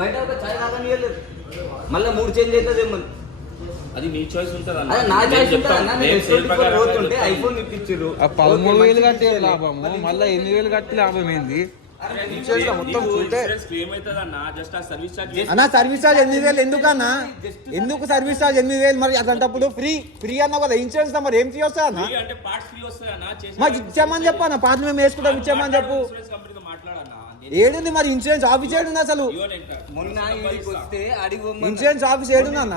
బయట ఒక చాయ్ తాగని వెళ్ళలేదు, మళ్ళీ 3 చేంజ్ అవుతుంది ఏమో. అది నీ చాయిస్ ఉంటుంది అన్న. నా చాయిస్ ఉంటుంది. ఐఫోన్ ఇప్పించారు, 13,000 కట్టి లాభము, మళ్ళీ 8,000 కట్టి లాభం ఏంది? మొత్తం చూస్తే అన్న సర్వీస్ చార్జ్ 8,000 ఎందుకన్నా? ఎందుకు సర్వీస్ చార్జ్ 8,000? మరి అట్లాంటప్పుడు ఫ్రీ అన్న కదా ఇన్సూరెన్స్ మరి ఏం ఫ్రీ వస్తా అన్న? మాకు ఇచ్చామని చెప్పు అన్న, పాటలు మేము వేసుకుంటాం ఇచ్చామని చెప్పు. ఏడుంది మరి ఇన్సూరెన్స్ ఆఫీస్ ఏడుంది అసలు? ఇన్సూరెన్స్ ఆఫీస్ ఏడుంది అన్న?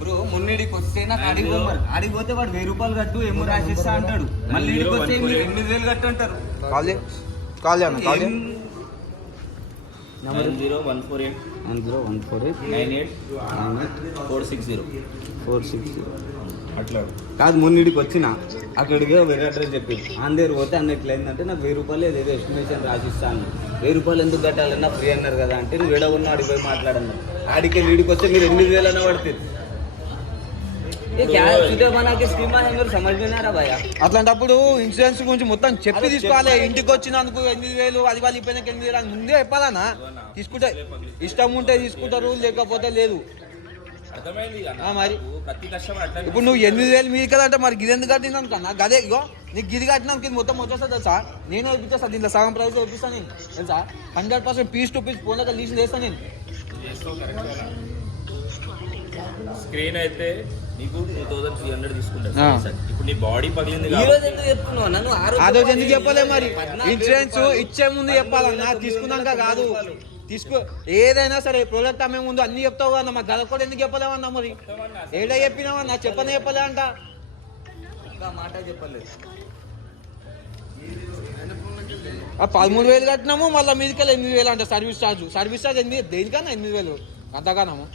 బ్రో మొన్నడికి వస్తే నాకు అడిగిపోతే వాడు 1000 రూపాయలు కట్టు ఏమో రాసిస్తా అంటాడు, మళ్ళీ 8,000 కట్టు అంటారు. కాల్ అన్న 9014898460 అట్లా కాదు. మొన్నడికి వచ్చిన అక్కడికి వేరే అడ్రస్ చెప్పి అందరు పోతే అన్న ఎట్లా అయిందంటే నాకు 1000 రూపాయలు ఏదో ఎస్టిమేషన్ రాసిస్తాను, 1000 రూపాయలు ఎందుకు కట్టాలన్నా ఫ్రీ అన్నారు కదా అంటే నువ్వు ఎడగొన్నా ఆడికి పోయి మాట్లాడన్నారు. ఆడికి వీడికి వస్తే మీరు 8,000 అన్న పడుతుంది. అట్లాంటప్పుడు ఇన్సూరెన్స్ గురించి మొత్తం చెప్పి తీసుకోవాలి. ఇంటికి వచ్చినందుకు 8,000 అది వాళ్ళు ఇపోయినాక 8,000 ముందే చెప్పాలన్నా. తీసుకుంటే ఇష్టం ఉంటే తీసుకుంటారు, లేకపోతే లేదు. మరి ఇప్పుడు నువ్వు 8,000 మీది కదా అంటే మరి గిది ఎందుకు కట్టినాను కన్నా? గదే ఇగో నీకు గిది కట్టినాను ఇది మొత్తం వచ్చేస్తా తెలుసా? నేను వేపిస్తా, దీంట్లో సగం ప్రైస్ వేపిస్తాను నేను తెలుసా? 100% పీస్ టు పీస్ ఫోన్ దగ్గర లీజ్ చేస్తాను నేను. స్క్రీన్ అయితే నీకు 2,300 తీసుకుంటా. ఇప్పుడు నీ బాడీ పగిలింది, ఆ రోజు ఎందుకు చెప్పలే మరి? ఇన్సూరెన్స్ ఇచ్చే ముందు చెప్పాలన్నా, తీసుకున్నాక కాదు. తీసుకో ఏదైనా సరే ప్రోడక్ట్ అమ్మే ముందు అన్ని చెప్తావు అన్న, మాకు గల కూడా ఎందుకు చెప్పలేమన్నా? మరి ఏడా చెప్పినావన్నా? చెప్పనే చెప్పలే అంట, మాట చెప్పలేదు. 13,000 కట్టినాము, మళ్ళీ మీదికెళ్ళి 8,000 అంట సర్వీస్ ఛార్జ్. 8 దేనికన్నా 8,000 అంతగానాము.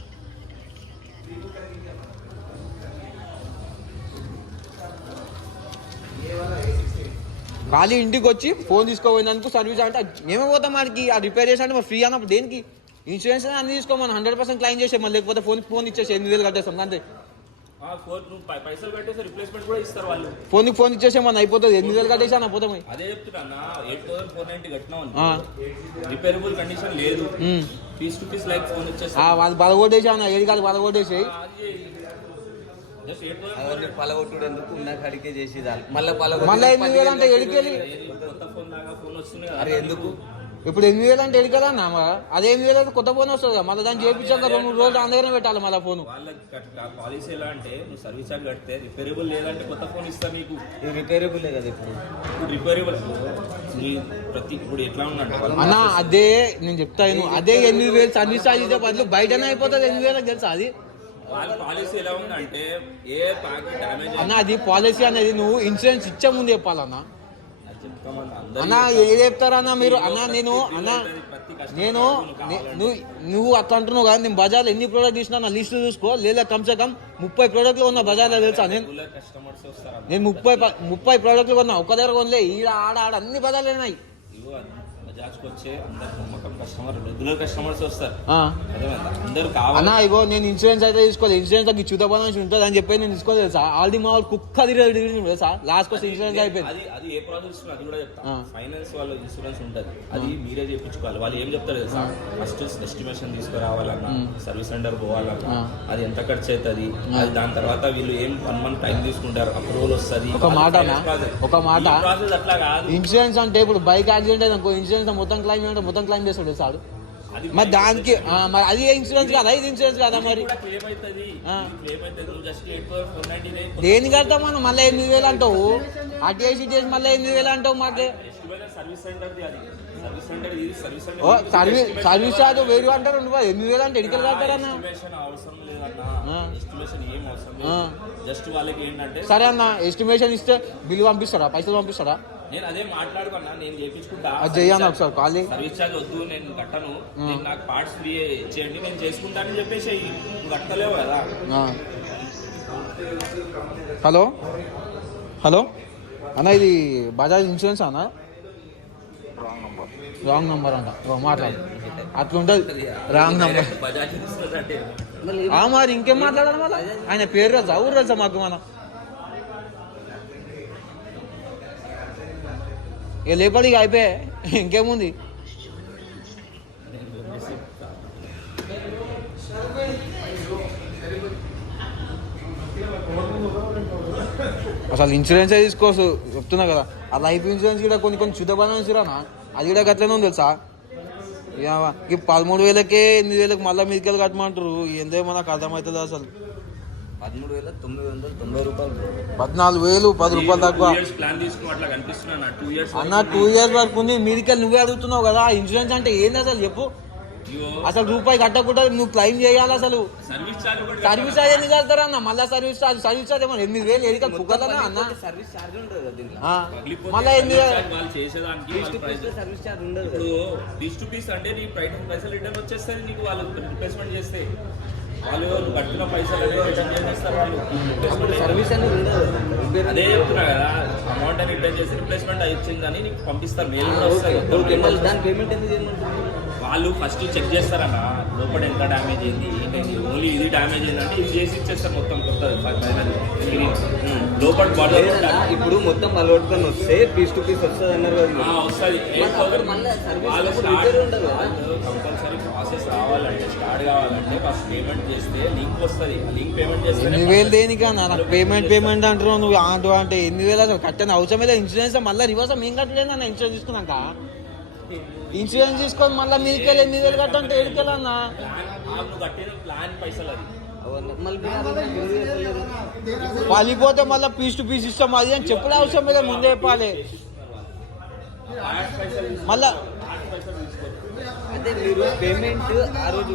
ఖాళీ ఇంటికి వచ్చి ఫోన్ తీసుకోపోయినందుకు సర్వీస్ అంటే మేమే పోతాం వాడికి. ఆ రిపేర్ చేసి అంటే మరి ఫ్రీ అన్నప్పుడు దేనికి? ఇన్సూరెన్స్ అన్ని తీసుకోమని 100% క్లెయిమ్ చేసే, మళ్ళీ లేకపోతే ఫోన్ ఇచ్చేసి 8,000 కట్టేస్తాం అంతే. ఫోన్ ఇచ్చేసేమన్నా అయిపోతుంది, 8,000 కట్టేసి అన్న పోతాం. అదే చెప్తున్నా 8,490 కట్టినాం, రిపేరబుల్ కండిషన్ లేదు, piece to piece like phone ఇచ్చేసి వాళ్ళు బలగొట్టేసి అన్న, ఏది కాదు బలగొట్టేసి పలగొట్టుడు ఎందుకు ఉన్న కాడికే చేసేదాన్ని మళ్ళీ 8,000 అంటే ఎడికెళ్ళి అరే ఎందుకు? ఇప్పుడు 8,000 అంటే ఎడికెళ్ళన్నా? అదే 8,000 కొత్త ఫోన్ వస్తుంది కదా, మళ్ళీ దాన్ని చేయించాక 2-3 రోజులు అందరికీ పెట్టాలి మళ్ళీ ఫోన్. పాలసీ ఎలా అంటే నువ్వు సర్వీస్ చార్జ్ కడితే రిపేరబుల్ లేదంటే కొత్త ఫోన్ ఇస్తా నీకు. రిపేరబుల్ కదా ఇప్పుడు రిపేరబుల్ ఇప్పుడు ఎట్లా ఉన్నట్టు అన్న? అదే నేను చెప్తాను, అదే 8,000 సర్వీస్ చార్జ్ ఇచ్చే బదులు బయటనే అయిపోతుంది 8,000 తెలుసా? అది పాలసీ ఎలా ఉందంటే ఏ ప్యాకెట్ డ్యామేజ్ అన్న, అది పాలసీ అనేది నువ్వు ఇన్సూరెన్స్ ఇచ్చే ముందు చెప్పాలన్నా. అన్న ఏది చెప్తారన్నా మీరు? అన్న నువ్వు అట్లా అంటున్నావు కదా, నేను బజార్లో ఎన్ని ప్రోడక్ట్ తీసినా నా లిస్ట్ చూసుకో, లేదా కమ్సే కమ్ 30 ప్రోడక్ట్లు ఉన్నా బజార్లో తెలుసా? నేను 30 ప్రోడక్ట్లు కొన్నా, ఒక్క దగ్గర కొనలే, ఈడ ఆడ అన్ని బజార్లు ఉన్నాయి. అన్న ఇగో నేను ఇన్సూరెన్స్ అయితే తీసుకోలేదు, ఇన్సూరెన్స్ తగ్గి చూద్దాం ఉంటుంది అని చెప్పి నేను తీసుకోలేదు తెలుసా? ఆల్రెడీ మా వాళ్ళు కుక్క తెలుసా? లాస్ట్ కోసం ఇన్సూరెన్స్ అయిపోయింది. అది ఏ ప్రాసెస్ అది కూడా చెప్తా. ఫైనాన్స్ వాళ్ళు ఇన్సూరెన్స్ ఉంటుంది, అది మీరే చేయించుకోవాలి. వాళ్ళు ఏం చెప్తారు తెలుసా? ఫస్ట్ ఎస్టిమేషన్ తీసుకురావాలన్నా, సర్వీస్ సెంటర్ పోవాలన్నా, అది ఎంత ఖర్చు అవుతుంది, అది దాని తర్వాత వీళ్ళు ఏం 1 month టైం తీసుకుంటారు, అప్రూవల్ వస్తుంది. ఒక మాట అట్లా కాదు. ఇన్సూరెన్స్ అంటే ఇప్పుడు బైక్ యాక్సిడెంట్ అయితే ఇన్సూరెన్స్ మొత్తం క్లైమ్ అంటే మొత్తం క్లైమ్ చేస్తాడు సార్. మరి దానికి మరి అది ఇన్సూరెన్స్ కాదా? ఇది ఇన్సూరెన్స్ కాదా? మరి దేని కడతామన్నా? మళ్ళీ 8,000 అంటావు, అటేసి మళ్ళీ 8,000 అంటావు. మాకు సర్వీస్ ఛార్జ్ 1000 అంటారు, 8,000 అంటే ఎడికలు కడతారన్నా? సరే అన్న, ఎస్టిమేషన్ ఇస్తే బిల్లు పంపిస్తారా, పైసలు పంపిస్తారా? నేను అదే మాట్లాడుకున్నా, నేను చేయించుకుంటా. అది చెయ్యాను ఒకసారి కాల్ చేయి. సర్వీస్ ఛార్జ్ వద్దు, నేను కట్టను, నేను నాకు పార్ట్స్ ఫ్రీ ఇచ్చేయండి, నేను చేసుకుంటానని చెప్పేసి నువ్వు కట్టలేవు కదా. హలో అన్న, ఇది బజాజ్ ఇన్సూరెన్స్ అన్న? రాంగ్ నంబర్ అంట, మాట్లాడు. అట్లుంటుంది రాంగ్ నంబర్. మరి ఇంకేం మాట్లాడాలి మళ్ళీ? ఆయన పేరు తెలుసా, ఊరు తెలుసా మాకు? మనం లేపడికి అయిపోయాయి, ఇంకేముంది? అసలు ఇన్సూరెన్స్ తీసుకోవచ్చు చెప్తున్నా కదా. ఆ లైఫ్ ఇన్సూరెన్స్ కూడా కొన్ని శుద్ధపదం ఇచ్చిరానా, అది కూడా గట్లనే ఉంది తెలుసా. ఈ 13,000కే 8,000కి మళ్ళీ మీదకెళ్ళి కట్టమంటారు. ఏందేమో నాకు అర్థమవుతుంది అసలు. 13,990 రూపాయలు. 14,000 10 రూపాయలు తక్కువ ప్లాన్ తీసుకుని అట్లా కనిపిస్తున్నా 2 years అన్న. 2 years వరకు ఉంది, మీదకెళ్ళి నువ్వే అడుగుతున్నావు కదా. ఇన్సూరెన్స్ అంటే ఏంది అసలు చెప్పు. అసలు రూపాయి కట్టకుండా నువ్వు క్లెయిమ్ చేయాలి. అసలు సర్వీస్ ఛార్జ్ సర్వీస్ ఛార్జ్ ఎందుకు కడతారా అన్న? మళ్ళీ సర్వీస్ ఛార్జ్ ఏమో 8,000 ఎరిక పుక్కదన్నా అన్న. సర్వీస్ ఛార్జ్ ఉంటుంది కదా దీంట్లో. మళ్ళీ 8,000 వాళ్ళు చేసేదానికి సర్వీస్ ఛార్జ్ ఉండదు కదా. ఇప్పుడు పీస్ టు పీస్ అంటే నీ పైసలు రిటర్న్ వచ్చేస్తుంది నీకు. వాళ్ళు రిప్లేస్మెంట్ చేస్తే వాళ్ళు కట్టిన పైసలు రిటర్న్ చేసేస్తారు వాళ్ళు. సర్వీస్ అనేది ఉండదు. అదే చెప్తున్నా కదా, అమౌంట్ అని రిటర్న్ చేసి రిప్లేస్మెంట్ వచ్చిందని నీకు పంపిస్తారు. మెయిల్ కూడా వస్తాయి. దాని పేమెంట్ ఎందుకు చేయమంటారు? వాళ్ళు ఫస్ట్ చెక్ చేస్తారన్న లోపల ఎంత డ్యామేజ్ అయింది ఏంటంటే. ఓన్లీ ఇది డ్యామేజ్ అయిందంటే ఇది చేసి ఇచ్చేస్తారు మొత్తం కొత్తది లోపల బాడీ. ఇప్పుడు మొత్తం అలవాటుకొని వస్తే పీస్ టు పీస్ వస్తుంది అన్నారు కదా. వస్తుంది. వాళ్ళు కంపల్సరీ ప్రాసెస్ రావాలంటే స్టార్ట్ కావాలంటే ఫస్ట్ పేమెంట్ చేస్తే లింక్ వస్తుంది. ఆ లింక్ పేమెంట్ చేస్తే 8,000 దేనికన్నా నాకు పేమెంట్ అంటున్నావు నువ్వు. అంటే 8,000 అసలు కట్టని అవసరం లేదు. ఇన్సూరెన్స్ మళ్ళీ రివర్స్ మేము కట్టలేదు అన్న. ఇన్సూరెన్స్ తీసుకున్నాక ఇన్సూరెన్స్ తీసుకొని మళ్ళీ మీదకి వెళ్ళి 8,000 కట్టంటే ఏడుకెళ్ళన్నా. ప్లాన్ పైసలు అది పలిపోతే మళ్ళీ పీస్ టు పీస్ ఇస్తాం అది అని చెప్పడం అవసరం మీద ముందే చెప్పాలి. మళ్ళా అంటే మీరు పేమెంట్ ఆ రోజు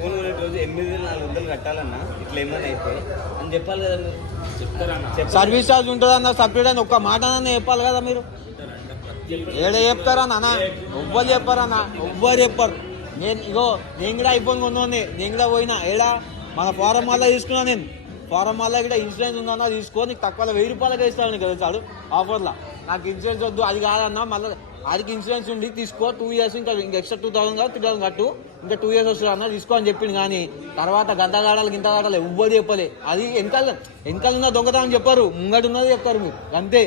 ఫోన్ రోజు 8,400 కట్టాలన్నా ఇట్లా ఏమన్నా అయితే అని చెప్పాలి కదా. మీరు చెప్తారన్న. సర్వీస్ ఛార్జ్ ఉంటుందన్న సపరేట్ అని ఒక్క మాట చెప్పాలి కదా మీరు. ఏడ చెప్తారన్న? ఎవ్వరు చెప్పారన్న, ఎవ్వరు చెప్పారు. నేను కూడా ఐఫోన్ కొన్నాను. నేను కూడా పోయినా ఏడా మన ఫారం మాల్లో తీసుకున్నా. నేను ఫారం మాల్లో కూడా ఇన్సూరెన్స్ ఉందన్నా తీసుకో, నీకు తక్కువ 1,000 రూపాయలకి ఇస్తాను కదా చాలు ఆఫర్లో. నాకు ఇన్సూరెన్స్ వద్దు అది కాదన్నా. మళ్ళీ ఆడికి ఇన్సూరెన్స్ ఉండి తీసుకో 2 years ఇంకా ఎక్స్ట్రా 2,000 కాదు 3,000 కట్టు ఇంకా 2 years వస్తుంది అన్న తీసుకో అని చెప్పింది. కానీ తర్వాత గంటగాడాలి గింత కాడాలి ఎవ్వరు చెప్పలే. అది వెనకాల ఉన్న దొంగతనం చెప్పారు, ముంగట ఉన్నది చెప్తారు మీరు అంతే.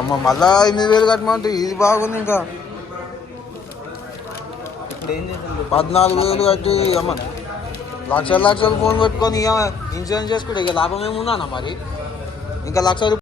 అమ్మ మళ్ళా 8,000 కట్టమంటే ఇది బాగుంది. ఇంకా ఇప్పుడు ఏం చేద్దాం? 14,000 కట్టి అమ్మ లక్షలు ఫోన్ పెట్టుకొని ఇక ఇన్సూరెన్స్ చేసుకుంటే ఇక లాభం ఏముందా అన్న మరి. ఇంకా 1,00,000